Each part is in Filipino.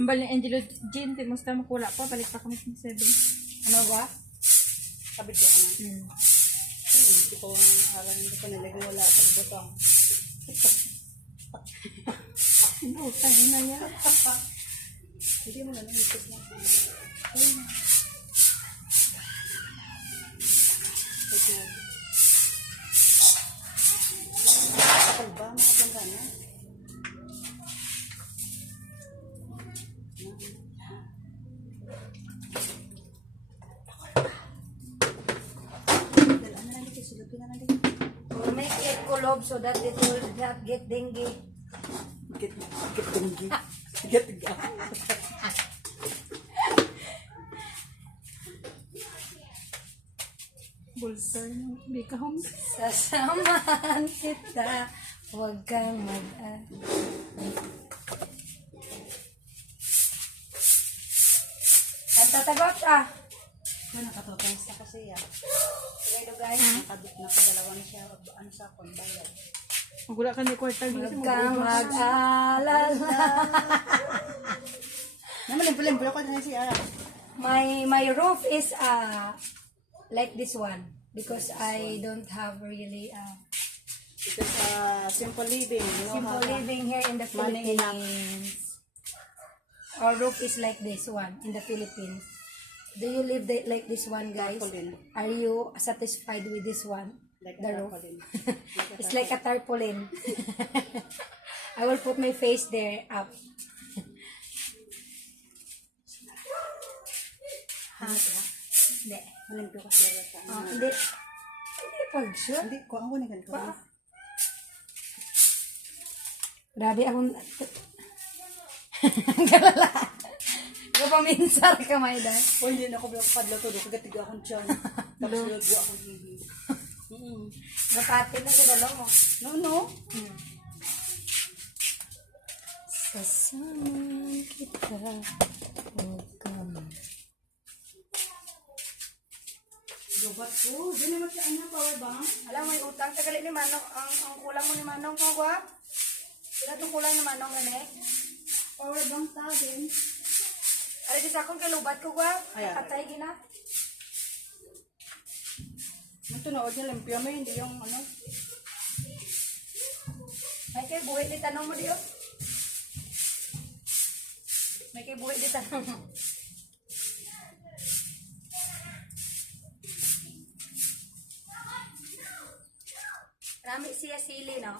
Ang bali ni Angelo Jean, timusta makula pa, balik pa kami sa 7. Ano ba? Kabit ko na. Hindi ko alam, hindi ko nilagay wala sa butang. Butang ina yan. Hindi mo na naisip na. Ito. Kapal ba? Makatanda na? Or make it kulob so that it will not get dengue. Get dengue. Get Bulsar na. Hindi ka home. Sasamahan kita, huwag kang Ang tatagot nakatotals na kasi yan. Sige guys. Nakadalawa na siya. Ano sa akong bayad. Magula ka ni kwarta. Huwag kang mag-alala. Naman, limpyo ko na siya. My roof is like this one because I don't have really Because simple living. simple living here in the Money Philippines. Our roof is like this one in the Philippines. Do you live like this one, guys? Tarpaulin. Are you satisfied with this one? Like The a roof? tarpaulin. It's like a tarpaulin. I will put my face there up. Hindi. Malimpyo kasi yata. Hindi. Hindi pag sure. Hindi, kuha ko na ganito. Grabe akong... Galala. Kapaminsar ka, Maida. O, hindi na ako kadlaw to. Kagatiga akong tiyan. Tapos nilagwa akong hibi. Napati na sa dalaw mo. No. Sasama kita. Huwag ka man. Dobat ko. Di naman siya ano, power bank. Alam mo, yung utang tagali ni Manong. Ang kulang mo ni Manong, kagwa? Sila itong kulang ni Manong, gani? Power bank tawin. Alam sa akong kalubat ko, gwa? Ayan. Nakatay gina. Ito na, huwag niya limpyo mo. Hindi yung ano. May kay buhay di tanong mo diyo. May kay buhay di tanong mo. Rami siya sili, no?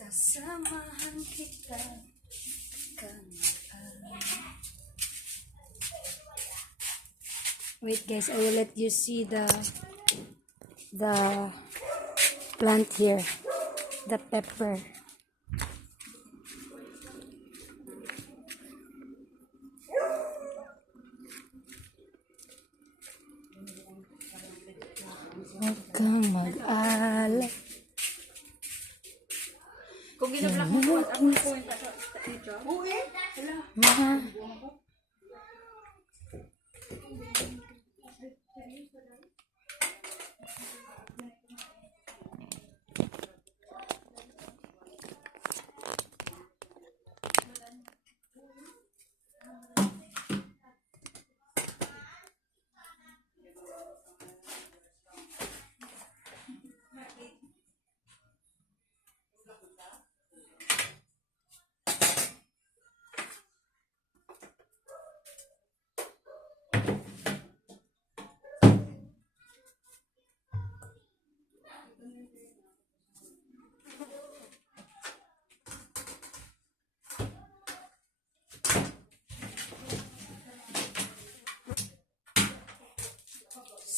Sasamahan kita. Wait guys, I will let you see the plant here, the pepper. Huwag kang mag-alala. Kung ginablock mo po, ang point sa picture. Mahal.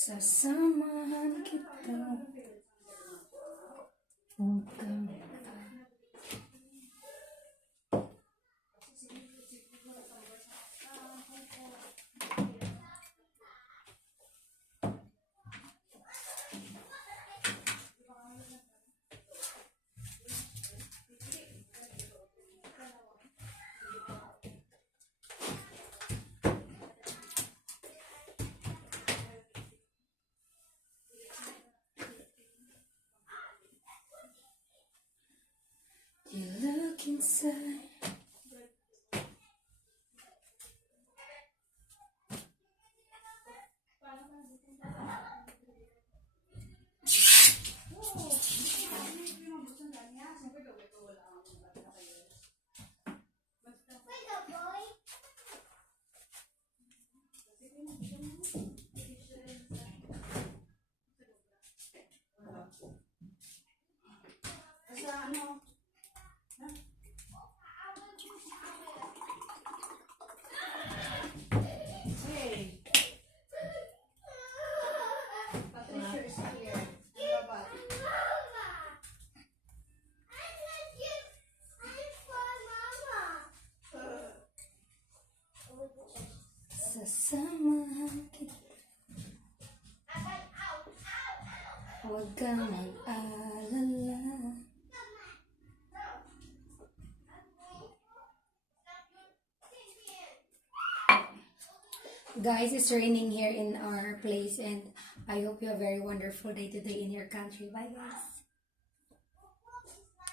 Sasamahan kita. Huwag kang You look inside. Sa ano? Hey. Patricia is here. Ano ba? Sasamahan kita. Huwag kang mag-alala. Guys, it's raining here in our place and I hope you have a very wonderful day today in your country. Bye guys.